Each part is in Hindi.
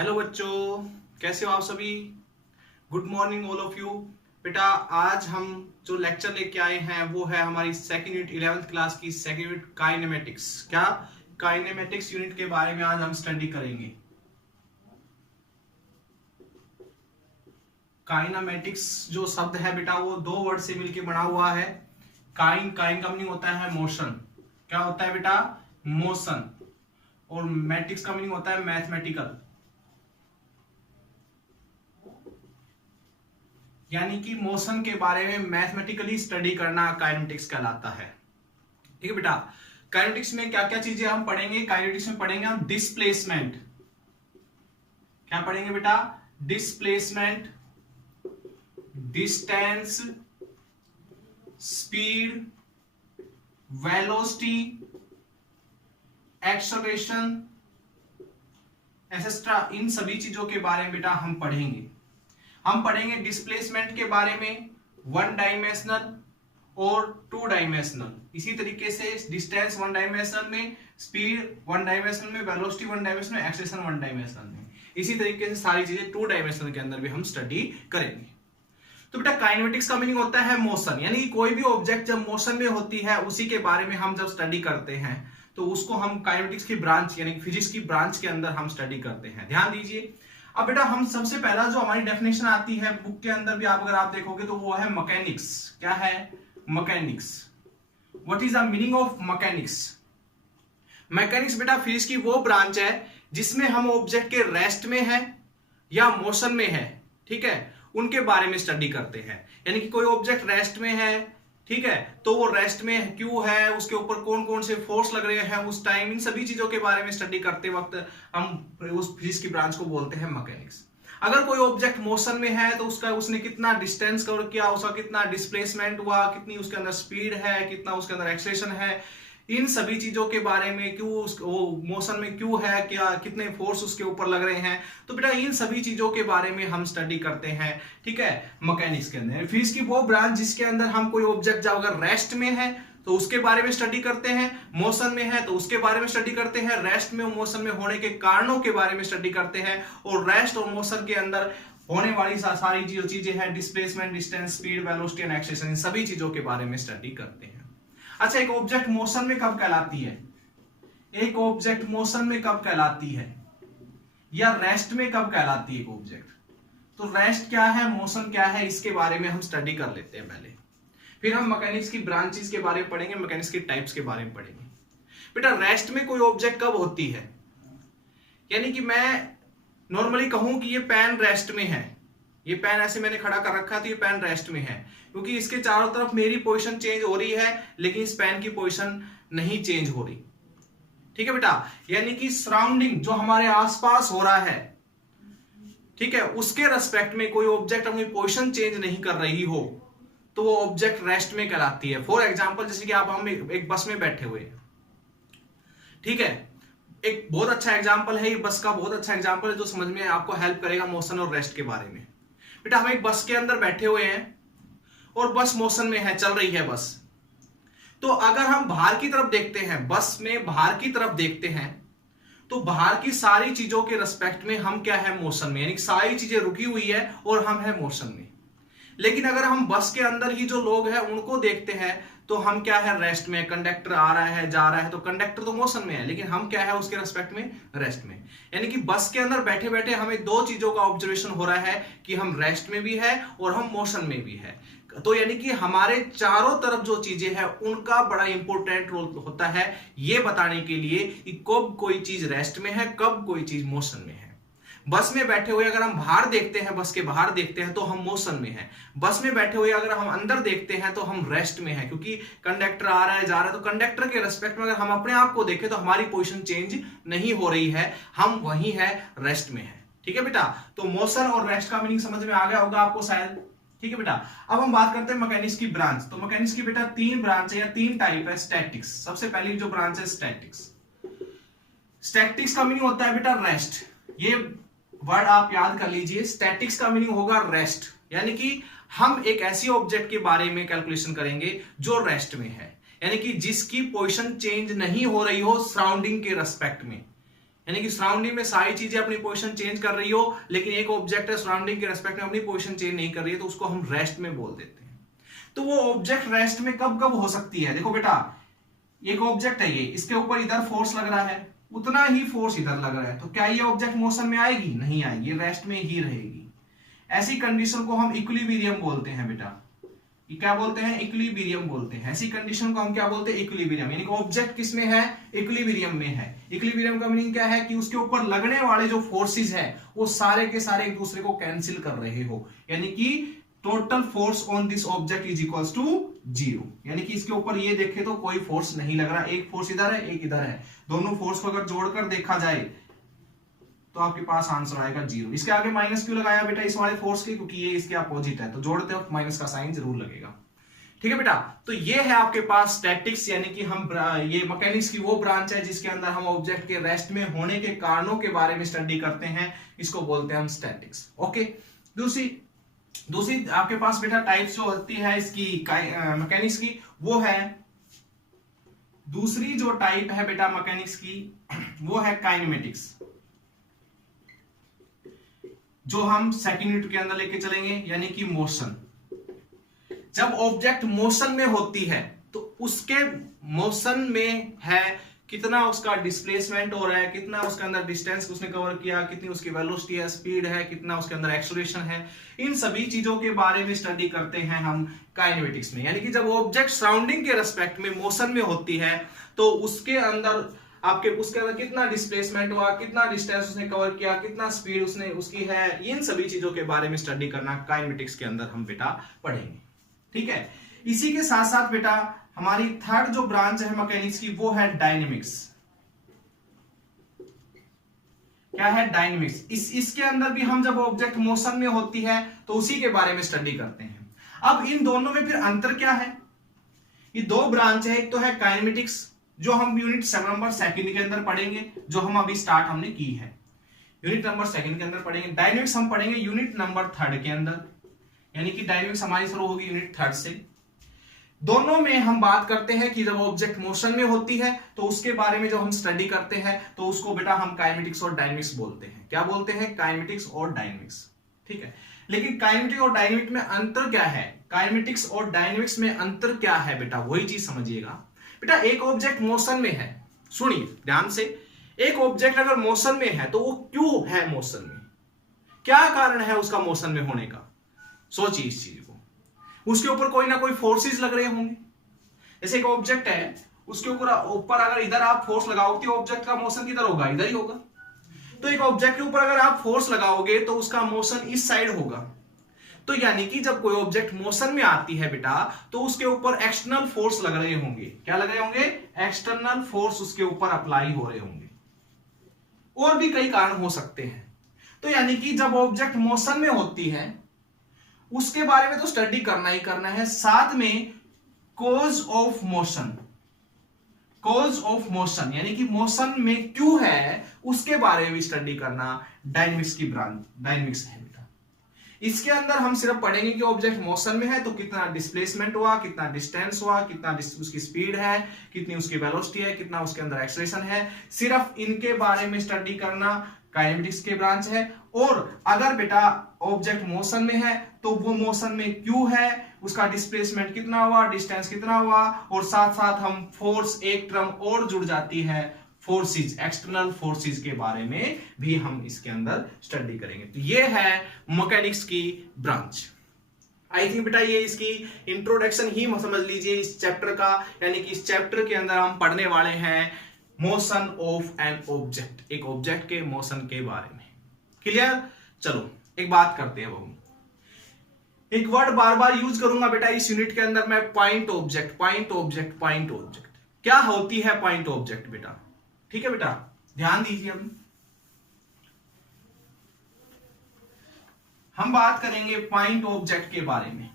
हेलो बच्चों, कैसे हो आप सभी। Good morning all of you. बेटा आज हम जो लेक्चर लेके आए हैं वो है हमारी सेकंड यूनिट 11th क्लास की सेकंड यूनिट काइनेमेटिक्स। क्या काइनेमेटिक्स यूनिट के बारे में आज हम स्टडी करेंगे। काइनेमेटिक्स जो शब्द है बेटा वो दो वर्ड से मिलकर बना हुआ है। काइन का मीनिंग होता है मोशन। क्या होता है बेटा? मोशन। और मैटिक्स का मीनिंग होता है मैथमेटिकल, यानी कि मोशन के बारे में मैथमेटिकली स्टडी करना काइनेमेटिक्स कहलाता है। ठीक है बेटा। काइनेमेटिक्स में क्या क्या चीजें हम पढ़ेंगे? काइनेमेटिक्स में पढ़ेंगे हम डिस्प्लेसमेंट। क्या पढ़ेंगे बेटा? Displacement, distance, speed, velocity, acceleration etcetera. इन सभी चीजों के बारे में बेटा हम पढ़ेंगे। हम पढ़ेंगे डिस्प्लेसमेंट के बारे में, वन डायमेंशनल और टू डायमेंशनल। इसी तरीके से डिस्टेंस वन डायमेंशनल में, स्पीड वन डायमेंशनल में, वेलोसिटी वन डायमेंशनल में, एक्सेलरेशन वन डायमेंशनल में। इसी तरीके से सारी चीजें टू डायमेंशनल के अंदर भी हम स्टडी करेंगे। तो बेटा काइनेमेटिक्स का मीनिंग होता है मोशन, यानी कोई भी ऑब्जेक्ट जब मोशन में होती है उसी के बारे में हम जब स्टडी करते हैं तो उसको हम काइनेमेटिक्स की ब्रांच यानी फिजिक्स की ब्रांच के अंदर हम स्टडी करते हैं। ध्यान दीजिए। अब बेटा हम सबसे पहला जो हमारी डेफिनेशन आती है बुक के अंदर भी अगर आप देखोगे तो वो है मैकेनिक्स। क्या है? Mechanics. What is the meaning of mechanics? Mechanics बेटा फिजिक्स की वो ब्रांच है जिसमें हम ऑब्जेक्ट के रेस्ट में है या मोशन में है, ठीक है, उनके बारे में स्टडी करते हैं। यानी कि कोई ऑब्जेक्ट रेस्ट में है, ठीक है, तो वो रेस्ट में क्यों है, उसके ऊपर कौन कौन से फोर्स लग रहे हैं उस टाइम, इन सभी चीजों के बारे में स्टडी करते वक्त हम उस फिजिक्स की ब्रांच को बोलते हैं मैकेनिक्स। अगर कोई ऑब्जेक्ट मोशन में है तो उसने कितना डिस्टेंस कवर किया, उसका कितना डिस्प्लेसमेंट हुआ, कितनी उसके अंदर स्पीड है, कितना उसके अंदर एक्सेलरेशन है, इन सभी चीजों के बारे में, क्यों वो मोशन में क्यों है, क्या कितने फोर्स उसके ऊपर लग रहे हैं, तो बेटा इन सभी चीजों के बारे में हम स्टडी करते हैं। ठीक है, मैकेनिक्स के अंदर फिजिक्स की वो ब्रांच जिसके अंदर हम कोई ऑब्जेक्ट जब अगर रेस्ट में है तो उसके बारे में स्टडी करते हैं, मोशन में है तो उसके बारे में स्टडी करते हैं, रेस्ट में और मोशन में होने के कारणों के बारे में स्टडी करते हैं, और रेस्ट और मोशन के अंदर होने वाली सारी जो चीजें हैं, displacement, distance, speed, velocity and acceleration, इन सभी चीजों के बारे में स्टडी करते हैं। अच्छा, एक ऑब्जेक्ट मोशन में कब कहलाती है? एक ऑब्जेक्ट मोशन में कब कहलाती है या रेस्ट में कब कहलाती है एक ऑब्जेक्ट? तो रेस्ट क्या है, मोशन क्या है, इसके बारे में हम स्टडी कर लेते हैं पहले, फिर हम मैकेनिक्स की ब्रांचेस के बारे में पढ़ेंगे, मैकेनिक्स की टाइप्स के बारे में पढ़ेंगे। बेटा रेस्ट में कोई ऑब्जेक्ट कब होती है? यानी कि मैं नॉर्मली कहूं कि ये पेन रेस्ट में है, ये पेन ऐसे मैंने खड़ा कर रखा है तो ये पेन रेस्ट में है, क्योंकि इसके चारों तरफ मेरी पोजीशन चेंज हो रही है लेकिन इस पेन की पोजीशन नहीं चेंज हो रही। ठीक है बेटा, यानी कि सराउंडिंग जो हमारे आसपास हो रहा है, ठीक है, उसके रेस्पेक्ट में कोई ऑब्जेक्ट अपनी पोजीशन चेंज नहीं कर रही हो तो वो ऑब्जेक्ट रेस्ट में कहलाती है। फॉर एग्जांपल जैसे कि आप हम एक बस में बैठे हुए, ठीक है, एक बहुत अच्छा एग्जांपल है, ये बस का बहुत अच्छा एग्जांपल है जो समझ में आपको हेल्प करेगा मोशन और रेस्ट के बारे में। बेटा हम एक बस के अंदर बैठे हुए हैं और बस मोशन में है, चल रही है बस। तो अगर हम बाहर की तरफ देखते हैं, बस में बाहर की तरफ देखते हैं, तो बाहर की सारी चीजों के रिस्पेक्ट में हम क्या है, मोशन में, यानी सारी चीजें रुकी हुई है और हम है मोशन में। लेकिन अगर हम बस के अंदर ही जो लोग हैं उनको देखते हैं तो हम क्या है, रेस्ट में। कंडक्टर आ रहा है जा रहा है तो कंडक्टर तो मोशन में है लेकिन हम क्या है उसके रिस्पेक्ट में, रेस्ट में। यानी कि बस के अंदर बैठे बैठे हमें दो चीजों का ऑब्जर्वेशन हो रहा है कि हम रेस्ट में भी है और हम मोशन में भी है। तो यानी कि हमारे चारों तरफ जो चीजें हैं उनका बड़ा इंपॉर्टेंट रोल होता है ये बताने के लिए कि कब कोई चीज रेस्ट में है, कब कोई चीज मोशन में है। बस में बैठे हुए अगर हम बाहर देखते हैं, बस के बाहर देखते हैं तो हम मोशन में हैं। बस में बैठे हुए अगर हम अंदर देखते हैं तो हम रेस्ट में हैं, क्योंकि कंडक्टर आ रहा है जा रहा है तो कंडक्टर के रेस्पेक्ट में अगर हम अपने आप को देखें तो हमारी पोजीशन चेंज नहीं हो रही है, हम वहीं है, रेस्ट में है। ठीक है बेटा, तो मोशन और रेस्ट का मीनिंग समझ में आ गया होगा आपको शायद। ठीक है बेटा, अब हम बात करते हैं मैकेनिक्स की ब्रांच। तो मैकेनिक्स की बेटा तीन ब्रांच है या तीन टाइप है। स्टैटिक्स, सबसे पहली जो ब्रांच है स्टैटिक्स। स्टैटिक्स का मीनिंग होता है बेटा रेस्ट। ये वर्ड आप याद कर लीजिए, स्टैटिक्स का मीनिंग होगा रेस्ट, यानी कि हम एक ऐसी ऑब्जेक्ट के बारे में कैलकुलेशन करेंगे जो रेस्ट में है, यानी कि जिसकी पोजीशन चेंज नहीं हो रही हो सराउंडिंग के रेस्पेक्ट में, यानी कि सराउंडिंग में सारी चीजें अपनी पोजीशन चेंज कर रही हो, लेकिन एक ऑब्जेक्ट है सराउंडिंग के रेस्पेक्ट में अपनी पोजीशन चेंज नहीं कर रही है, तो उसको हम रेस्ट में बोल देते हैं। तो वो ऑब्जेक्ट रेस्ट में कब कब हो सकती है? देखो बेटा, एक ऑब्जेक्ट है ये, इसके ऊपर इधर फोर्स लग रहा है, उतना ही फोर्स इधर लग रहा है, तो क्या ये ऑब्जेक्ट मोशन में आएगी? नहीं आएगी, रेस्ट में ही रहेगी। ऐसी कंडीशन को हम इक्विलिब्रियम बोलते हैं बेटा। ये क्या बोलते हैं? इक्विलिब्रियम बोलते हैं। ऐसी कंडीशन को हम क्या बोलते हैं? इक्विलिब्रियम। यानी कि ऑब्जेक्ट किस में है? इक्विलिब्रियम में है। इक्विलिब्रियम का मीनिंग क्या है? कि उसके ऊपर लगने वाले जो फोर्सेस है वो सारे के सारे एक दूसरे को कैंसिल कर रहे हो, यानी कि total force on this object is equals to 0। यानी कि इसके ऊपर ये देखे तो कोई फोर्स नहीं लग रहा, एक फोर्स इधर है, एक इधर है, दोनों फोर्स को अगर जोड़कर देखा जाए तो आपके पास आंसर आएगा 0। इसके आगे माइनस क्यों लगाया बेटा इस वाले फोर्स के? क्योंकि ये इसके अपोजिट है, तो जोड़ते वक्त माइनस का साइन जरूर लगेगा। ठीक है बेटा, तो ये है आपके पास स्टैटिक्स, यानी कि हम ये मैकेनिक्स की वो ब्रांच है जिसके अंदर हम ऑब्जेक्ट के रेस्ट में होने के कारणों के बारे में स्टडी करते हैं, इसको बोलते हैं हम स्टैटिक्स। ओके, दूसरी आपके पास बेटा टाइप्स जो होती है इसकी मैकेनिक्स की, वो है, दूसरी जो टाइप है बेटा मैकेनिक्स की वो है काइनेमेटिक्स, जो हम सेकंड यूनिट के अंदर लेके चलेंगे, यानी कि मोशन। जब ऑब्जेक्ट मोशन में होती है तो उसके मोशन में है कितना उसका डिस्प्लेसमेंट हो रहा है, कितना उसके अंदर डिस्टेंस उसने कवर किया, कितनी उसकी वेलोसिटी है, स्पीड है, कितना उसके अंदर एक्सेलरेशन है, इन सभी चीजों के बारे में स्टडी करते हैं हम काइनेमेटिक्स में। यानी कि जब ऑब्जेक्ट सराउंडिंग के रेस्पेक्ट में मोशन में होती है तो उसके अंदर उसके अंदर कितना डिस्प्लेसमेंट हुआ, कितना डिस्टेंस उसने कवर किया, कितना स्पीड उसने उसकी है, इन सभी चीजों के बारे में स्टडी करना काइनेमेटिक्स के अंदर हम बेटा पढ़ेंगे। ठीक है, इसी के साथ साथ बेटा हमारी थर्ड जो ब्रांच है मैकेनिक्स की वो है डायनेमिक्स। क्या है? डायनेमिक्स। इसके अंदर भी हम जब ऑब्जेक्ट मोशन में होती है तो उसी के बारे में स्टडी करते हैं। अब इन दोनों में फिर अंतर क्या है? ये दो ब्रांच है, एक तो है काइनेमेटिक्स जो हम यूनिट नंबर सेकंड के अंदर पढ़ेंगे, जो हम अभी स्टार्ट हमने की है, यूनिट नंबर सेकंड के अंदर पढ़ेंगे। डायनेमिक्स हम पढ़ेंगे यूनिट नंबर थर्ड के अंदर, यानी कि डायनेमिक्स हमारी शुरू होगी यूनिट थर्ड से। दोनों में हम बात करते हैं कि जब ऑब्जेक्ट मोशन में होती है तो उसके बारे में जो हम स्टडी करते हैं तो उसको बेटा हम काइनेमेटिक्स और डायनेमिक्स बोलते हैं। क्या बोलते हैं? काइनेमेटिक्स और डायनेमिक्स। ठीक है, लेकिन काइनेमेटिक्स और डायनेमिक्स में अंतर क्या है? काइनेमेटिक्स और डायनेमिक्स में अंतर क्या है बेटा? वही चीज समझिएगा बेटा। एक ऑब्जेक्ट मोशन में है, सुनिए ध्यान से, एक ऑब्जेक्ट अगर मोशन में है तो वो क्यों है मोशन में? क्या कारण है उसका मोशन में होने का? सोचिए इस चीज को। उसके ऊपर कोई ना कोई फोर्सेस लग रहे होंगे। जैसे एक ऑब्जेक्ट है, उसके ऊपर अगर इधर आप फोर्स लगाओगे तो ऑब्जेक्ट का मोशन किधर होगा? इधर ही होगा। तो एक ऑब्जेक्ट के ऊपर अगर आप फोर्स लगाओगे तो उसका मोशन इस साइड होगा। तो यानी कि जब कोई ऑब्जेक्ट मोशन में आती है बेटा तो उसके ऊपर एक्सटर्नल फोर्स लग रहे होंगे। क्या लग रहे होंगे? एक्सटर्नल फोर्स उसके ऊपर अप्लाई हो रहे होंगे। और भी कई कारण हो सकते हैं। तो यानी कि जब ऑब्जेक्ट मोशन में होती है उसके बारे में तो स्टडी करना ही करना है, साथ में cause of motion, cause of motion यानी कि मोशन में क्यों है उसके बारे में भी स्टडी करना डायनेमिक्स की ब्रांच डायनेमिक्स है बेटा। इसके अंदर हम सिर्फ पढ़ेंगे कि ऑब्जेक्ट मोशन में है तो कितना डिस्प्लेसमेंट हुआ, कितना डिस्टेंस हुआ, कितना उसकी स्पीड है, कितनी उसकी वेलोसिटी है, कितना उसके अंदर एक्सेलरेशन है, सिर्फ इनके बारे में स्टडी करना काइनेमेटिक्स के ब्रांच है। और अगर बेटा ऑब्जेक्ट मोशन में है तो वो मोशन में क्यों है, उसका डिस्प्लेसमेंट कितना हुआ, डिस्टेंस कितना हुआ, और साथ साथ हम फोर्स, एक टर्म और जुड़ जाती है फोर्सेस, एक्सटर्नल फोर्सेस के बारे में भी हम इसके अंदर स्टडी करेंगे। तो ये है मैकेनिक्स की ब्रांच। आई थिंक बेटा ये इसकी इंट्रोडक्शन ही समझ लीजिए इस चैप्टर का, यानी कि इस चैप्टर के अंदर हम पढ़ने वाले हैं मोशन ऑफ एन ऑब्जेक्ट, एक ऑब्जेक्ट के मोशन के बारे में। क्लियर? चलो एक बात करते हैं बाबू, एक वर्ड बार बार यूज करूंगा बेटा इस यूनिट के अंदर मैं, point object, point object, point object. क्या होती है पॉइंट ऑब्जेक्ट बेटा? ठीक है बेटा, ध्यान दीजिए। हम बात करेंगे पॉइंट ऑब्जेक्ट के बारे में।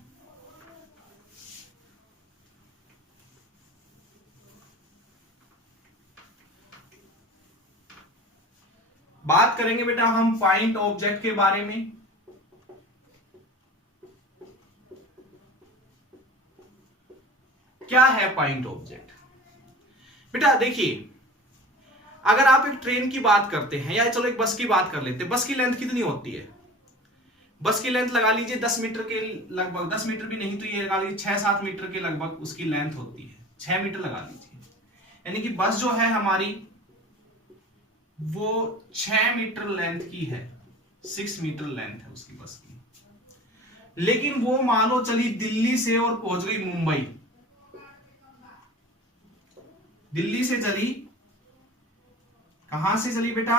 बात करेंगे बेटा हम पॉइंट ऑब्जेक्ट के बारे में। क्या है पॉइंट ऑब्जेक्ट? बेटा देखिए, अगर आप एक ट्रेन की बात करते हैं, या चलो एक बस की बात कर लेते हैं, बस की लेंथ कितनी होती है? बस की लेंथ लगा लीजिए 10 मीटर के लगभग, 10 मीटर भी नहीं तो ये लगा लीजिए 6-7 मीटर के लगभग उसकी लेंथ होती है, 6 मीटर लगा लीजिए। यानी कि बस जो है हमारी वो 6 मीटर लेंथ की है, 6 मीटर लेंथ है उसकी बस की। लेकिन वो मानो चली दिल्ली से और पहुंच गई मुंबई, दिल्ली से चली, कहां से चली बेटा?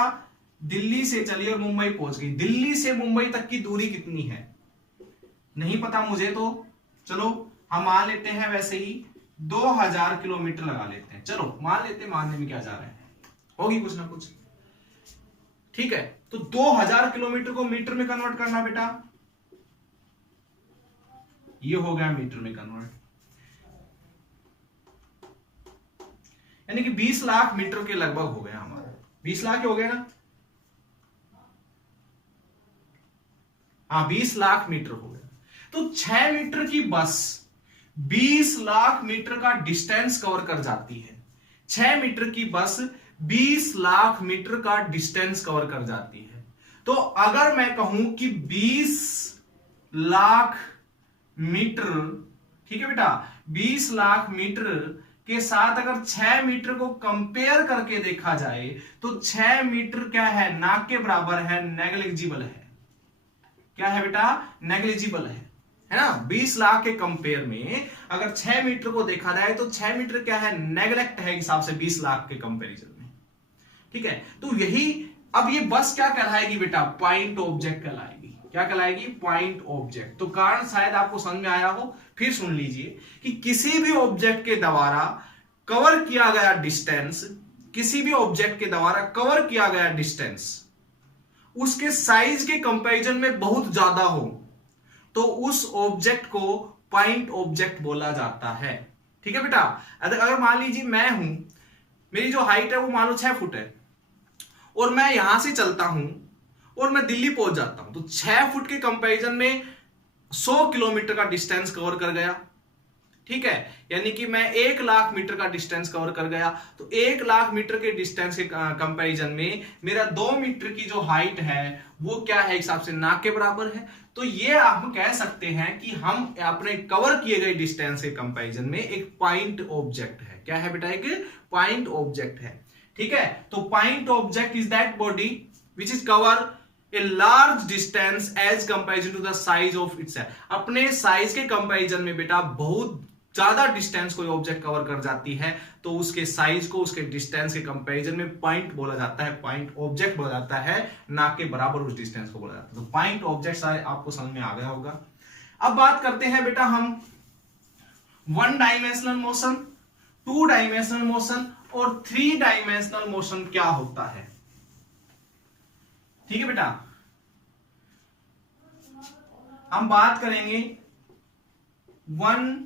दिल्ली से चली और मुंबई पहुंच गई। दिल्ली से मुंबई तक की दूरी कितनी है नहीं पता मुझे, तो चलो हम मान लेते हैं वैसे ही 2000 किलोमीटर लगा लेते हैं। चलो मान लेते हैं, मानने में क्या जा रहा है, होगी कुछ ना कुछ। ठीक है, तो 2000 किलोमीटर को मीटर में कन्वर्ट करना बेटा, ये हो गया मीटर में कन्वर्ट, यानी कि 20 लाख मीटर के लगभग हो गया हमारा। 20 लाख हो गया ना? हाँ, 20 लाख मीटर हो गया। तो 6 मीटर की बस 20 लाख मीटर का डिस्टेंस कवर कर जाती है। 6 मीटर की बस 20 लाख मीटर का डिस्टेंस कवर कर जाती है। तो अगर मैं कहूं कि 20 लाख मीटर, ठीक है बेटा, 20 लाख मीटर के साथ अगर 6 मीटर को कंपेयर करके देखा जाए तो 6 मीटर क्या है? ना के बराबर है, नेग्लिजिबल है। क्या है बेटा? नेग्लिजिबल है ना। 20 लाख के कंपेयर में अगर 6 मीटर को देखा जाए तो 6 मीटर क्या है? नेग्लेक्ट है हिसाब से 20 लाख के कंपेरिजन में। ठीक है, तो यही, अब ये बस क्या कहलाएगी बेटा? पॉइंट ऑब्जेक्ट कहलाएगी। क्या कहलाएगी? Point object. तो कारण शायद आपको समझ में आया हो, फिर सुन लीजिए कि किसी भी ऑब्जेक्ट के द्वारा कवर किया गया डिस्टेंस, किसी भी ऑब्जेक्ट के द्वारा कवर किया गया डिस्टेंस उसके साइज के कंपैरिजन में बहुत ज्यादा हो तो उस ऑब्जेक्ट को पॉइंट ऑब्जेक्ट बोला जाता है। ठीक है बेटा, अगर मान लीजिए मैं हूं, मेरी जो हाइट है वो मान लो 6 फुट है और मैं यहां से चलता हूं और मैं दिल्ली पहुंच जाता हूं, तो 6 फुट के कंपैरिजन में 100 किलोमीटर का डिस्टेंस कवर कर गया। ठीक है, यानी कि मैं 1 लाख मीटर का डिस्टेंस कवर कर गया। तो 1 लाख मीटर के डिस्टेंस के कंपैरिजन में मेरा 2 मीटर की जो हाइट है वो क्या है? हिसाब से ना के बराबर है। तो ये हम कह सकते हैं कि हम अपने कवर किए गए डिस्टेंस के कंपैरिजन में एक पॉइंट ऑब्जेक्ट है। क्या है बेटा? एक पॉइंट ऑब्जेक्ट है। ठीक है, तो point object is that body which is cover a large distance as comparison to the size of its. अपने साइज के कंपैरिजन में बेटा बहुत ज्यादा डिस्टेंस कोई ऑब्जेक्ट कवर कर जाती है तो उसके साइज को, उसके डिस्टेंस के कंपैरिजन में पॉइंट बोला जाता है, पॉइंट ऑब्जेक्ट बोला जाता है, ना के बराबर उस डिस्टेंस को बोला जाता है। तो पॉइंट ऑब्जेक्ट आपको समझ में आ गया होगा। अब बात करते हैं बेटा हम 1 डायमेंशनल मोशन, 2 डायमेंशनल मोशन और 3 डायमेंशनल मोशन क्या होता है। ठीक है बेटा, हम बात करेंगे 1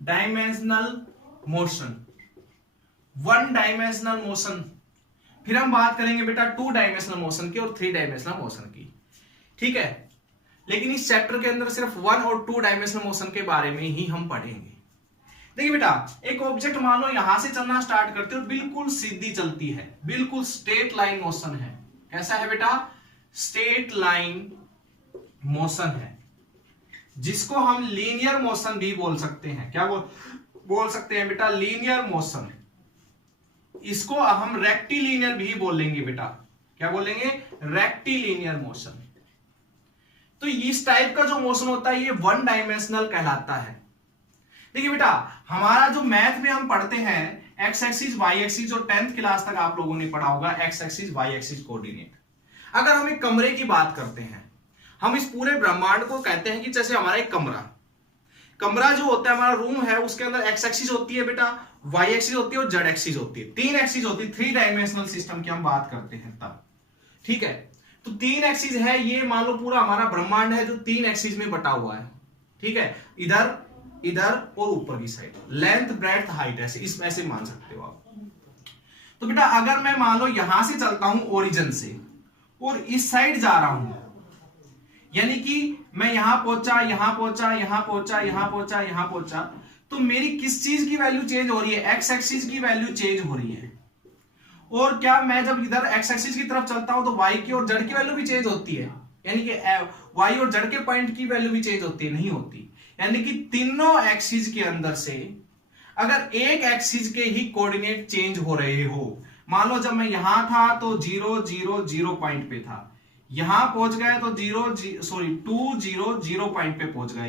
डायमेंशनल मोशन, 1 डायमेंशनल मोशन, फिर हम बात करेंगे बेटा 2 डायमेंशनल मोशन की और 3 डायमेंशनल मोशन की। ठीक है, लेकिन इस चैप्टर के अंदर सिर्फ 1 और 2 डायमेंशनल मोशन के बारे में ही हम पढ़ेंगे। देखिए बेटा, एक ऑब्जेक्ट मान लो यहां से चलना स्टार्ट करते हो, बिल्कुल सीधी चलती है, बिल्कुल स्ट्रेट लाइन मोशन है। कैसा है बेटा? स्ट्रेट लाइन मोशन है, जिसको हम लीनियर मोशन भी बोल सकते हैं। क्या बोल सकते हैं बेटा? Linear motion. इसको हम रेक्टिलिनियर भी बोलेंगे बेटा। क्या बोलेंगे? Rectilinear motion. तो इस टाइप का जो मोशन होता है ये 1 डायमेंशनल कहलाता है। देखिए बेटा, हमारा जो मैथ में हम पढ़ते हैं एक्स एक्सिस वाई एक्सिस, जो 10th क्लास तक आप लोगों ने पढ़ा होगा, X axis Y axis coordinate. अगर हम एक कमरे की बात करते हैं, हम इस पूरे ब्रह्मांड को कहते हैं कि जैसे हमारा एक कमरा जो होता है, हमारा रूम है, उसके अंदर एक्स एक्सिस होती है बेटा, वाई एक्सिस होती है और जेड एक्सिस होती है। 3 एक्सिस होती है। 3 डायमेंशनल सिस्टम की हम बात करते हैं तब। ठीक है, तो 3 एक्सिस है, ये मान लो पूरा हमारा ब्रह्मांड है जो 3 एक्सिस में बटा हुआ है। ठीक है, इधर इधर और ऊपर की साइड, लेंथ ब्रेड्थ हाइट, ऐसे मान सकते हो आप। तो बेटा अगर मैं मान लो यहां से चलता हूं ओरिजिन से और इस साइड जा रहा हूं, यानी कि मैं यहां पहुंचा, यहां पहुंचा, यहां पहुंचा, यहां पहुंचा, यहां पहुंचा, तो मेरी किस चीज की वैल्यू चेंज हो रही है? एक्स एक्सिस की वैल्यू चेंज हो रही है। और क्या मैं जब इधर एक्स एक्सिस की तरफ चलता हूं तो वाई की और जेड की वैल्यू भी चेंज होती है, यानी कि वाई और जेड के पॉइंट की वैल्यू भी चेंज होती है? नहीं होती। यानी कि तीनों एक्सिस के अंदर से अगर एक एक्सिस के ही कोऑर्डिनेट चेंज हो रहे हो, मान लो जब मैं यहां था तो 0 0 0 पॉइंट पे था, यहां पहुंच गए तो 2 0 0 पॉइंट पे पहुंच गए,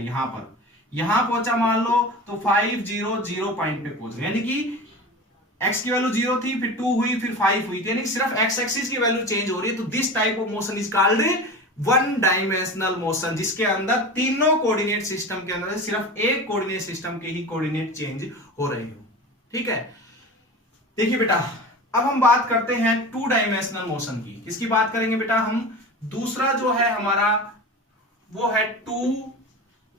यहां पहुंचा मान लो तो 5 0 0 पॉइंट पे पहुंच गए, यानी कि x की वैल्यू 0 थी, फिर 2 हुई, फिर 5 हुई थी, यानी सिर्फ x एक्सिस की वैल्यू चेंज हो रही है। तो this type of motion is called one dimensional motion, जिसके अंदर तीनों कोऑर्डिनेट सिस्टम के अंदर सिर्फ एक कोऑर्डिनेट सिस्टम के ही कोऑर्डिनेट चेंज हो रहे हो। ठीक है, देखिए बेटा अब हम बात करते हैं टू डायमेंशनल मोशन की। किसकी बात करेंगे बेटा हम? दूसरा जो है हमारा वो है टू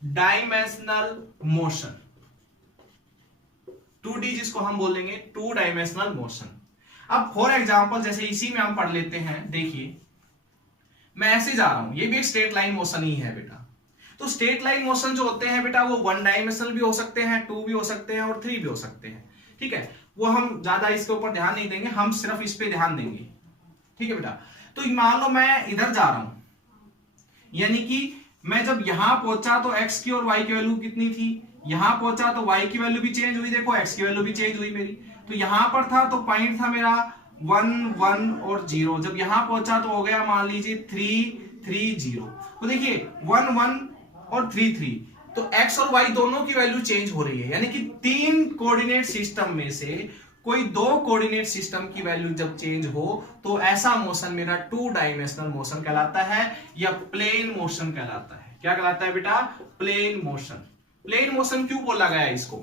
डायमेंशनल मोशन, 2D जिसको हम बोलेंगे टू डायमेंशनल मोशन। अब फॉर एग्जांपल जैसे इसी में हम पढ़ लेते हैं, देखिए मैं ऐसे जा रहा हूं, ये भी एक स्ट्रेट लाइन मोशन ही है बेटा। तो स्ट्रेट लाइन मोशन जो होते हैं बेटा वो वन डायमेंशनल भी हो सकते हैं, 2 भी हो सकते हैं और 3 भी हो सकते हैं। ठीक है, वो हम ज्यादा इसके ऊपर ध्यान नहीं देंगे, हम सिर्फ इस पे ध्यान देंगे। ठीक है बेटा, तो मान लो मैं इधर जा रहा हूं, यानी कि मैं जब यहां पहुंचा तो x की और y की वैल्यू कितनी थी, यहां पहुंचा तो y की वैल्यू भी चेंज हुई, देखो x की वैल्यू भी चेंज हुई मेरी। तो यहां पर था तो पॉइंट था मेरा 1 1 और 0, जब यहां पहुंचा तो हो गया मान लीजिए 3 3 0। तो देखिए 1 1 और 3 3, तो x और y दोनों की वैल्यू चेंज हो रही है, यानी कि तीन कोऑर्डिनेट सिस्टम में से कोई दो कोऑर्डिनेट सिस्टम की वैल्यू जब चेंज हो तो ऐसा मोशन मेरा टू डायमेंशनल मोशन कहलाता है या प्लेन मोशन कहलाता है। क्या कहलाता है बेटा? Plane motion. प्लेन मोशन क्यों बोला गया है इसको?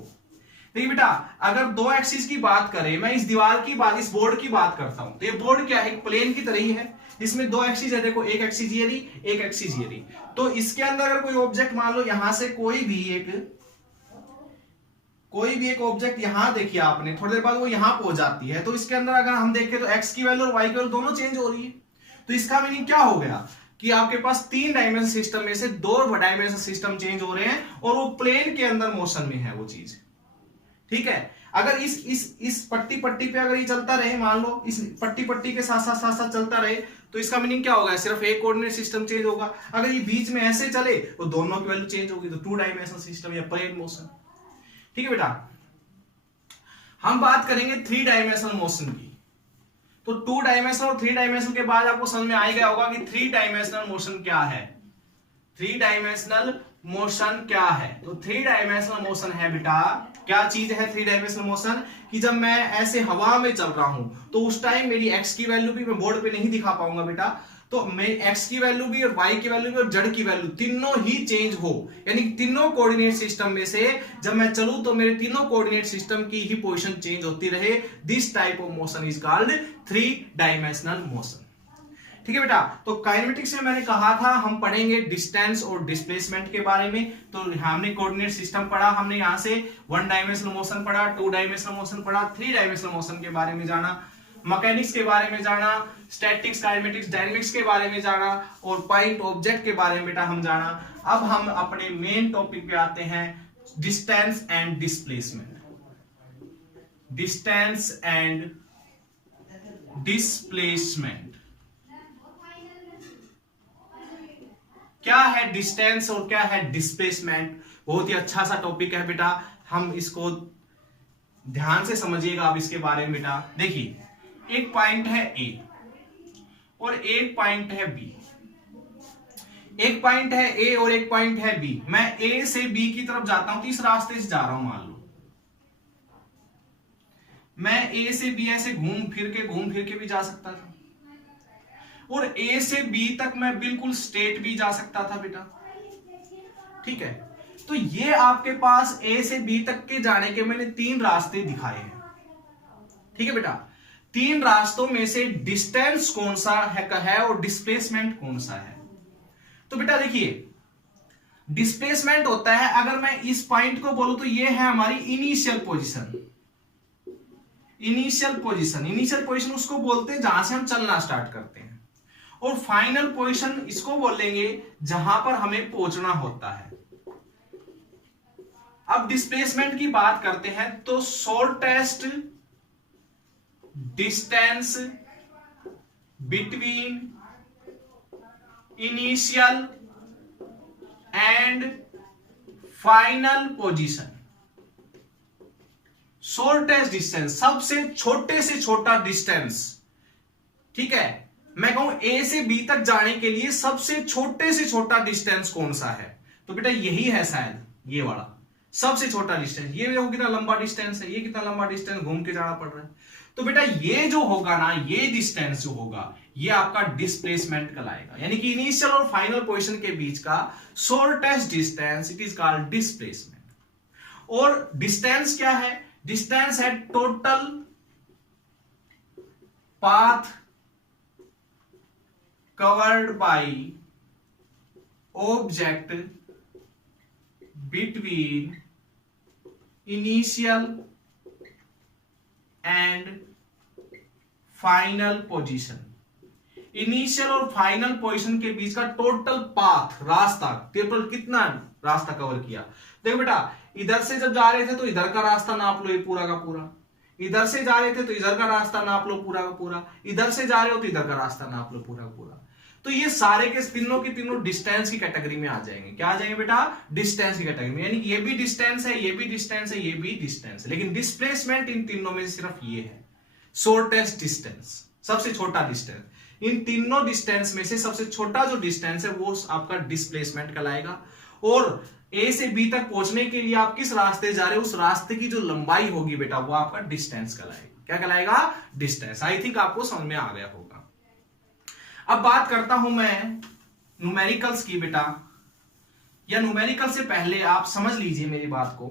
देखिए बेटा अगर दो एक्सिस की बात करें, मैं इस दीवार की बात, इस बोर्ड की बात करता हूं, तो ये बोर्ड क्या है? एक प्लेन की तरह ही है, इसमें दो एक्सिस है, देखो एक एक्सिस ये रही, एक एक्सिस ये रही। तो इसके अंदर अगर कोई ऑब्जेक्ट मान लो यहां से कोई भी एक ऑब्जेक्ट यहां देखिए आपने, थोड़ी देर बाद वो यहां पहुंच जाती है, तो इसके अंदर अगर हम देखें तो एक्स की वैल्यू और वाई की वैल्यू दोनों चेंज हो रही है। तो इसका मीनिंग क्या हो गया कि आपके पास तीन डायमेंशन सिस्टम में से दो डायमेंशन सिस्टम चेंज हो रहे हैं और वो प्लेन के अंदर मोशन में है वो चीज। ठीक है, अगर इस पट्टी पे अगर ये चलता रहे, मान लो इस पट्टी के साथ साथ चलता रहे, तो इसका मीनिंग क्या होगा? सिर्फ एक कोऑर्डिनेट सिस्टम चेंज होगा। अगर ये बीच में ऐसे चले तो दोनों की वैल्यू चेंज होगी, तो टू डायमेंशनल सिस्टम या प्लेन मोशन। ठीक है बेटा, हम बात करेंगे थ्री डायमेंशनल मोशन की। तो टू डायमेंशनल और थ्री डायमेंशनल के बाद आपको समझ में आ गया होगा कि थ्री डायमेंशनल मोशन क्या है। थ्री डायमेंशनल मोशन क्या है? तो थ्री डायमेंशनल मोशन है बेटा, क्या चीज है थ्री डायमेंशनल मोशन? कि जब मैं ऐसे हवा में चल रहा हूं तो उस टाइम मेरी एक्स की वैल्यू भी मैं बोर्ड पे नहीं दिखा पाऊंगा बेटा, तो मैं एक्स की वैल्यू भी और वाई की वैल्यू भी और जेड की वैल्यू तीनों ही चेंज हो, यानी तीनों कोऑर्डिनेट सिस्टम में से जब मैं चलूं तो मेरे तीनों कोऑर्डिनेट सिस्टम की ही पोजीशन चेंज होती रहे। This type of motion is called three dimensional motion. ठीक है बेटा, तो काइनेमेटिक्स में मैंने कहा था हम पढ़ेंगे डिस्टेंस और डिस्प्लेसमेंट के बारे में। तो हमने कोऑर्डिनेट सिस्टम पढ़ा, हमने यहां से वन डायमेंशनल मोशन पढ़ा, टू डायमेंशनल मोशन पढ़ा, थ्री डायमेंशनल मोशन के बारे में जाना, मैकेनिक्स के बारे में जाना, स्टैटिक्स, काइनेमेटिक्स, डायनेमिक्स के बारे में जाना और पॉइंट ऑब्जेक्ट के बारे में बेटा हम जाना। अब हम अपने मेन टॉपिक पे आते हैं, distance and displacement. Distance and displacement क्या है? डिस्टेंस और क्या है डिस्प्लेसमेंट? बहुत ही अच्छा सा टॉपिक है बेटा, हम इसको ध्यान से समझिएगा आप इसके बारे में बेटा। देखिए एक पॉइंट है ए और एक पॉइंट है बी, एक पॉइंट है ए और एक पॉइंट है बी। मैं ए से बी की तरफ जाता हूं, तो इस रास्ते से जा रहा हूं, मान लो मैं ए से बी ऐसे घूम फिर के भी जा सकता था और ए से बी तक मैं बिल्कुल स्ट्रेट भी जा सकता था बेटा। ठीक है, तो ये आपके पास ए से बी तक के जाने के मैंने तीन रास्ते दिखाए हैं। ठीक है बेटा, तीन रास्तों में से डिस्टेंस कौन सा है और डिस्प्लेसमेंट कौन सा है? तो बेटा देखिए डिस्प्लेसमेंट होता है, अगर मैं इस पॉइंट को बोलूं तो ये है हमारी इनिशियल पोजीशन। इनिशियल पोजीशन उसको बोलते हैं जहां से हम चलना स्टार्ट करते हैं, और फाइनल पोजीशन इसको बोलेंगे जहां पर हमें पहुंचना होता है। अब डिस्प्लेसमेंट की बात करते हैं तो shortest distance between initial and final position. Shortest distance, सबसे छोटे से छोटा डिस्टेंस, ठीक है। मैं कहूं ए से बी तक जाने के लिए सबसे छोटे से छोटा डिस्टेंस कौन सा है, तो बेटा यही है शायद, ये वाला सबसे छोटा डिस्टेंस। ये देखो कितना लंबा डिस्टेंस है, ये कितना लंबा डिस्टेंस घूम के जाना पड़ रहा है। तो बेटा ये जो होगा ना, ये डिस्टेंस जो होगा, ये आपका डिस्प्लेसमेंट कहलाएगा। यानी कि इनिशियल और फाइनल पोजीशन के बीच का shortest distance, it is called displacement. और डिस्टेंस क्या है? डिस्टेंस है total path covered by object between initial and final position. Initial और फाइनल पोजीशन के बीच का टोटल पाथ, रास्ता, टोटल कितना रास्ता कवर किया। देखो बेटा, इधर से जब जा रहे थे तो इधर का रास्ता नाप लो, ये पूरा का पूरा। इधर से जा रहे थे तो इधर का रास्ता नाप लो पूरा का पूरा। इधर से जा रहे हो तो इधर का रास्ता नाप लो पूरा का पूरा। तो ये सारे के तीनों की तीनों डिस्टेंस की कैटेगरी में आ जाएंगे। क्या आ जाएंगे बेटा? डिस्टेंस की कैटेगरी में। यानी कि ये भी डिस्टेंस है, ये भी डिस्टेंस है, ये भी डिस्टेंस है, लेकिन डिस्प्लेसमेंट इन तीनों में सिर्फ ये है, शॉर्टेस्ट डिस्टेंस, सबसे छोटा डिस्टेंस। इन तीनों डिस्टेंस में से सबसे छोटा जो डिस्टेंस है वो आपका डिस्प्लेसमेंट कहलाएगा। और ए से बी तक पहुंचने के लिए आप किस रास्ते जा रहे हो, उस रास्ते की जो लंबाई होगी बेटा, वो आपका डिस्टेंस कहलाएगा। क्या कहलाएगा? डिस्टेंस। आई थिंक आपको समझ में आ गया होगा। अब बात करता हूं मैं न्यूमेरिकल्स की बेटा, या न्यूमेरिकल से पहले आप समझ लीजिए मेरी बात को।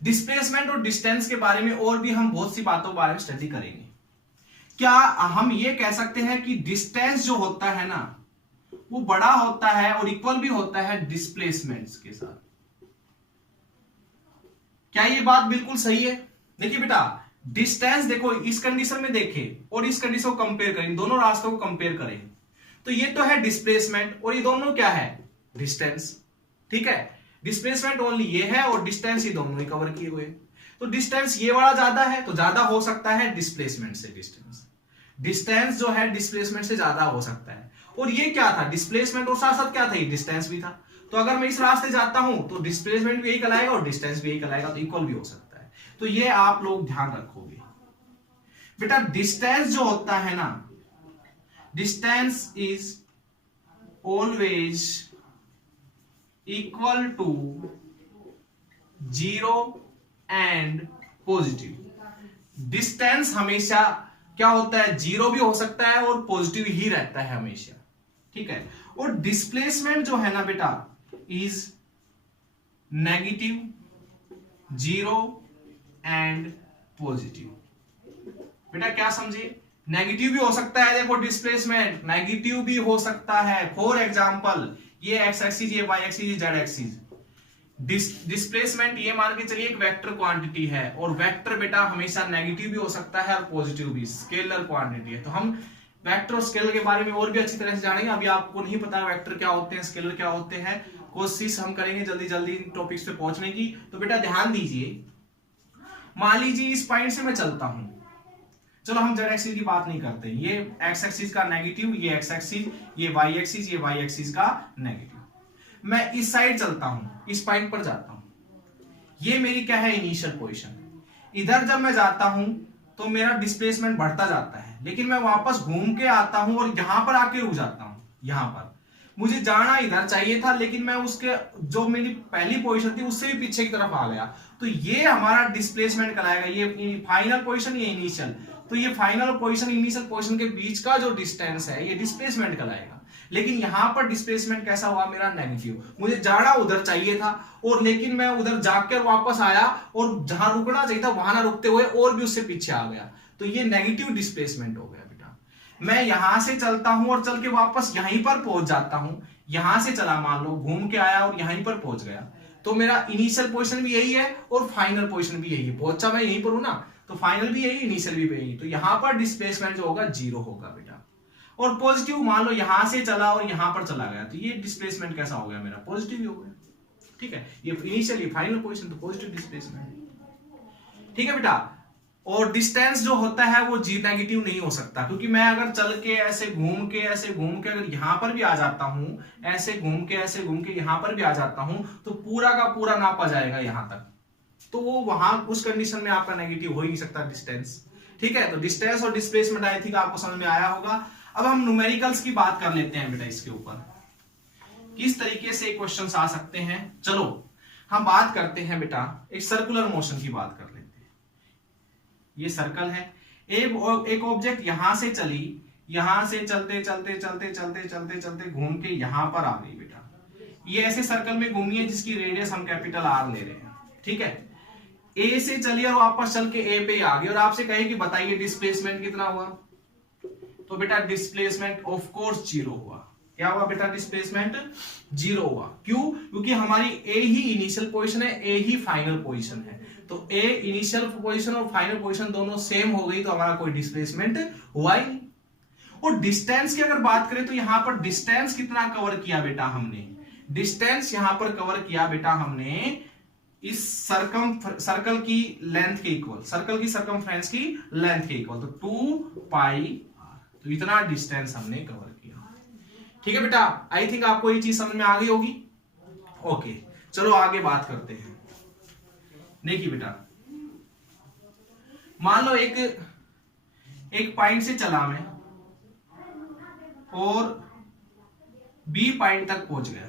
डिस्प्लेसमेंट और डिस्टेंस के बारे में और भी हम बहुत सी बातों के बारे में स्टडी करेंगे। क्या हम ये कह सकते हैं कि डिस्टेंस जो होता है ना, वो बड़ा होता है और इक्वल भी होता है डिस्प्लेसमेंट्स के साथ? क्या ये बात बिल्कुल सही है? देखिए बेटा, डिस्टेंस देखो, इस कंडीशन में देखें और इस कंडीशन को कंपेयर करें, दोनों रास्तों को कंपेयर करें, तो ये तो है डिस्प्लेसमेंट और ये दोनों क्या है? डिस्टेंस। ठीक है, डिस्प्लेसमेंट ओनली ये है और डिस्टेंस ये दोनों ही कवर किए हुए। तो डिस्टेंस ये वाला ज्यादा है तो ज्यादा हो सकता है डिस्प्लेसमेंट से। डिस्टेंस जो है डिस्प्लेसमेंट से ज्यादा हो सकता है। और ये क्या था? डिस्प्लेसमेंट और साथ साथ क्या था? ये डिस्टेंस भी था। तो अगर मैं इस रास्ते जाता हूं तो डिस्प्लेसमेंट भी यही कहलाएगा और डिस्टेंस भी यही कहलाएगा, तो इक्वल भी हो सकता है। तो ये आप लोग ध्यान रखोगे बेटा। डिस्टेंस जो होता है ना, distance is always equal to 0 and positive. Distance हमेशा क्या होता है? 0 भी हो सकता है और पॉजिटिव ही रहता है हमेशा। ठीक है। और डिस्प्लेसमेंट जो है ना बेटा, इज नेगेटिव, 0 एंड पॉजिटिव। बेटा क्या समझे? नेगेटिव भी हो सकता है। देखो डिस्प्लेसमेंट नेगेटिव भी हो सकता है। फॉर एग्जांपल, ये एक्स एक्सिस, ये वाई एक्सिस, ये जेड एक्सिस। डिस्प्लेसमेंट ये मान के चलिए एक वेक्टर क्वांटिटी है, और वेक्टर बेटा हमेशा नेगेटिव भी हो सकता है और पॉजिटिव भी, स्केलर क्वांटिटी है। तो हम वेक्टर और स्केलर के बारे में और भी अच्छी तरह से जानेंगे। अभी आपको नहीं पता वेक्टर क्या होते हैं, स्केलर क्या होते हैं, कोशिश हम करेंगे जल्दी जल्दी इन टॉपिक्स पे पहुंचने की। तो बेटा ध्यान दीजिए, मान लीजिए इस पॉइंट से मैं चलता हूं, चलो हम जेड एक्सिस की बात नहीं करते, ये एक्स एक्सिस का नेगेटिव, ये एक्स एक्सिस, ये वाई एक्सिस, ये वाई एक्सिस का नेगेटिव। मैं इस साइड चलता हूं, इस पॉइंट पर जाता हूं, ये मेरी क्या है? Initial position. इधर जब मैं जाता हूं तो मेरा डिस्प्लेसमेंट बढ़ता जाता है, लेकिन मैं वापस घूम के आता हूं और यहां पर आके रुक जाता हूं। यहां पर मुझे जाना इधर चाहिए था, लेकिन मैं उसके जो मेरी पहली पोजीशन थी उससे भी पीछे की तरफ आ गया। तो ये हमारा डिस्प्लेसमेंट कहलाएगा। ये फाइनल पोजीशन, ये इनिशियल। तो ये फाइनल पोजीशन इनिशियल पोजीशन के बीच का जो डिस्टेंस है, ये डिस्प्लेसमेंट कहलाएगा। लेकिन यहां पर डिस्प्लेसमेंट कैसा हुआ? मेरा नेगेटिव। मुझे जाना उधर चाहिए था, और लेकिन मैं उधर जाकर वापस आया और जहां रुकना चाहिए था वहां ना रुकते हुए और भी उससे पीछे आ गया। तो ये नेगेटिव डिस्प्लेसमेंट हो गया बेटा। मैं यहां से चलता हूं और चल के वापस यहीं पर पहुंच जाता हूं। यहां से चला, मान लो घूम के आया और यहीं पर पहुंच गया, तो मेरा इनिशियल पोजीशन भी यही है और फाइनल पोजीशन भी यही है। पहुंचा मैं यहीं पर हूं ना, तो फाइनल भी यही, इनिशियल भी यही। तो यहां पर डिस्प्लेसमेंट जो होगा 0 होगा बेटा। और पॉजिटिव मान लो यहां से चला और यहां पर चला गया, तो ये डिस्प्लेसमेंट कैसा हो गया? मेरा पॉजिटिव ही हो गया। ठीक है, ये इनिशियल, ये फाइनल पोजीशन, तो पॉजिटिव डिस्प्लेसमेंट। ठीक है बेटा। और डिस्टेंस जो होता है वो जी नेगेटिव नहीं हो सकता, क्योंकि मैं अगर चल के ऐसे घूम के अगर यहां पर भी आ जाता हूं, ऐसे घूम के यहां पर भी आ जाता हूं, तो पूरा का पूरा नापा जाएगा यहां तक, तो वो वहां उस कंडीशन में आपका नेगेटिव हो ही नहीं सकता डिस्टेंस। ठीक है, तो डिस्टेंस और डिस्प्लेसमेंट आई थिंक आपको समझ में आया होगा। अब हम न्यूमेरिकल्स की बात कर लेते हैं बेटा, इसके ऊपर किस तरीके से क्वेश्चन आ सकते हैं। चलो हम बात करते हैं बेटा, एक सर्कुलर मोशन की बात कर लेते हैं। ये सर्कल है, एक ऑब्जेक्ट यहां से चली, यहां से चलते घूम के यहां पर आ गई बेटा। ये ऐसे सर्कल में घूमी है जिसकी रेडियस हम कैपिटल आर ले रहे हैं। ठीक है, ए से चली और वापस चल के ए पे आ गई, और आपसे कहे कि बताइए डिस्प्लेसमेंट कितना हुआ, तो बेटा डिस्प्लेसमेंट ऑफ कोर्स 0 हुआ। क्या हुआ बेटा? डिस्प्लेसमेंट 0 हुआ। क्यों? क्योंकि हमारी ए ही इनिशियल पोजीशन है, ए ही फाइनल पोजीशन है, तो ए इनिशियल पोजीशन और फाइनल पोजीशन दोनों सेम हो गई, तो हमारा कोई डिस्प्लेसमेंट हुआ ही नहीं। और डिस्टेंस की अगर बात करें तो यहां पर डिस्टेंस कितना कवर किया बेटा हमने? डिस्टेंस यहां पर कवर किया बेटा हमने इस सर्कल की लेंथ के इक्वल, सर्कल की सर्कमफ्रेंस की लेंथ के इक्वल, तो 2 पाई आर, तो इतना डिस्टेंस हमने कवर किया। ठीक है बेटा, आई थिंक आपको ये चीज समझ में आ गई होगी। ओके, चलो आगे बात करते हैं। देखिए बेटा, मान लो एक पॉइंट से चला मैं और बी पॉइंट तक पहुंच गया।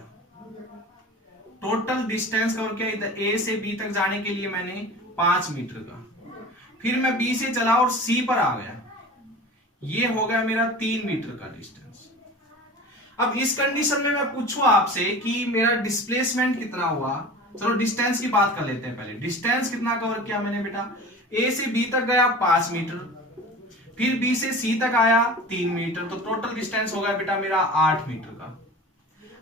टोटल डिस्टेंस कवर किया इधर ए से बी तक जाने के लिए मैंने 5 मीटर का। फिर मैं बी से चला और सी पर आ गया, ये हो गया मेरा 3 मीटर का डिस्टेंस। अब इस कंडीशन में मैं पूछूं आपसे कि मेरा डिस्प्लेसमेंट कितना हुआ। चलो डिस्टेंस की बात कर लेते हैं पहले। डिस्टेंस कितना कवर किया मैंने बेटा? ए से बी तक गया 5 मीटर, फिर बी से सी तक आया 3 मीटर, तो टोटल डिस्टेंस हो गया बेटा मेरा 8 मीटर का।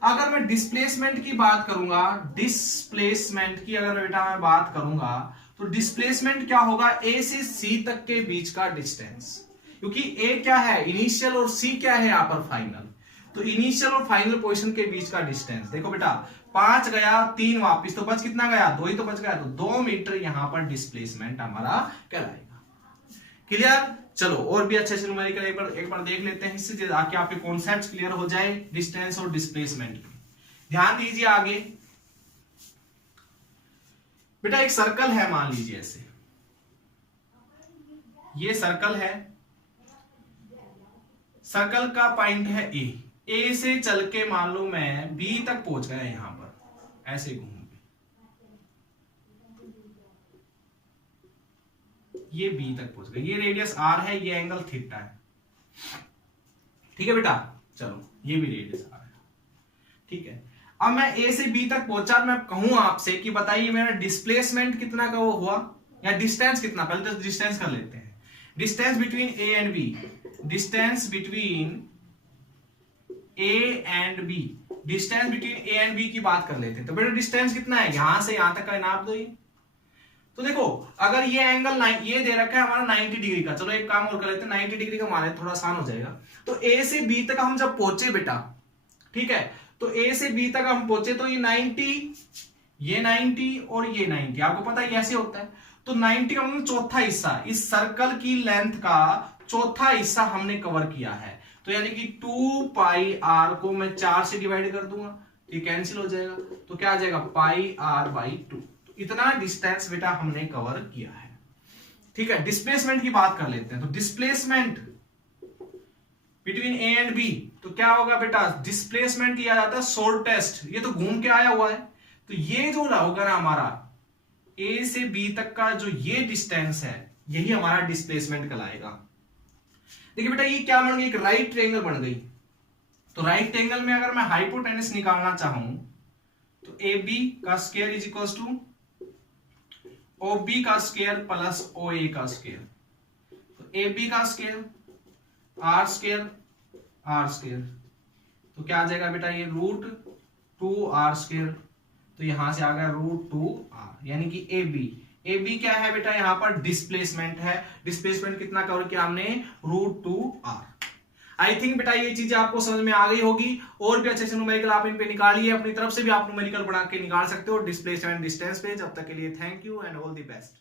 अगर मैं डिस्प्लेसमेंट की बात करूंगा, डिस्प्लेसमेंट की अगर बेटा मैं बात करूंगा, तो डिस्प्लेसमेंट क्या होगा? ए से सी तक के बीच का डिस्टेंस, क्योंकि ए क्या है? इनिशियल, और सी क्या है यहाँ पर? फाइनल। तो इनिशियल और फाइनल पोजीशन के बीच का डिस्टेंस देखो बेटा, 5 गया 3 वापिस, तो बच कितना गया? 2 ही तो बच गया, तो 2 मीटर यहां पर डिस्प्लेसमेंट हमारा कहलाएगा। क्लियर? चलो और भी अच्छे से न्यूमेरिकल एक बार देख लेते हैं, इससे ताकि आपके कॉन्सेप्ट्स क्लियर हो जाए डिस्टेंस और डिस्प्लेसमेंट के। ध्यान दीजिए आगे बेटा, एक सर्कल है, मान लीजिए ऐसे, ये सर्कल है, सर्कल का पॉइंट है ए से चल के मान लो मैं बी तक पहुंच गया, यहां पर ऐसे घूम के ये बी तक पहुंच गया, ये रेडियस आर है, ये एंगल थीटा है। ठीक है बेटा, चलो ये भी रेडियस आर है। ठीक है, अब मैं ए से बी तक पहुंचा, मैं कहूं आपसे कि बताइए मेरा डिस्प्लेसमेंट कितना का वो हुआ, या डिस्टेंस कितना? पहले तो डिस्टेंस कर लेते हैं। Distance between A and B, distance between A and B, distance between A and B की बात कर लेते हैं। तो बेटा डिस्टेंस कितना है? यहां से यहां तक का नाप दो। तो देखो, अगर ये एंगल ये दे रखा है हमारा 90 डिग्री का, चलो एक काम और कर लेते हैं, 90 डिग्री का मान लेते, थोड़ा आसान हो जाएगा। तो ए से बी तक हम जब पहुंचे बेटा, ठीक है, तो ए से बी तक हम पहुंचे, तो ये 90, ये 90 और ये 90, आपको पता है ऐसे होता है। तो 90 का मतलब चौथा हिस्सा, इस सर्कल की लेंथ का चौथा हिस्सा हमने कवर किया है। तो यानी कि 2 पाई आर को मैं 4 से डिवाइड कर दूंगा, ये कैंसिल हो जाएगा, तो क्या आ जाएगा? पाई आर बाई 2। तो इतना डिस्टेंस बेटा हमने कवर किया है। ठीक है, डिस्प्लेसमेंट की बात कर लेते हैं। तो displacement between A and B, तो क्या होगा बेटा? डिस्प्लेसमेंट किया जाता है शॉर्टेस्ट, ये तो घूम के आया हुआ है, तो ये जो होगा ना हमारा ए से बी तक का जो ये डिस्टेंस है, यही हमारा डिस्प्लेसमेंट कहलाएगा। देखिए बेटा, ये क्या बन गई? एक राइट ट्रायंगल बन गई। तो राइट ट्रायंगल में अगर मैं हाइपोटेनस निकालना चाहूं, तो ए बी का square is equal to O B का स्क्वायर प्लस ओ ए का स्क्वायर। तो ए बी का square R square R square, तो क्या आ जाएगा बेटा? ये √2r स्क्वायर, तो यहां से आ गया √2r, यानी कि ए बी क्या है बेटा? यहां पर डिस्प्लेसमेंट है। डिस्प्लेसमेंट कितना कवर किया हमने? √2r। आई थिंक बेटा ये चीजें आपको समझ में आ गई होगी। और भी अच्छे से न्यूमेरिकल आप इन पे निकालिए, अपनी तरफ से भी आप न्यूमेरिकल बना के निकाल सकते हो डिस्प्लेसमेंट डिस्टेंस पे। जब तक के लिए thank you and all the best.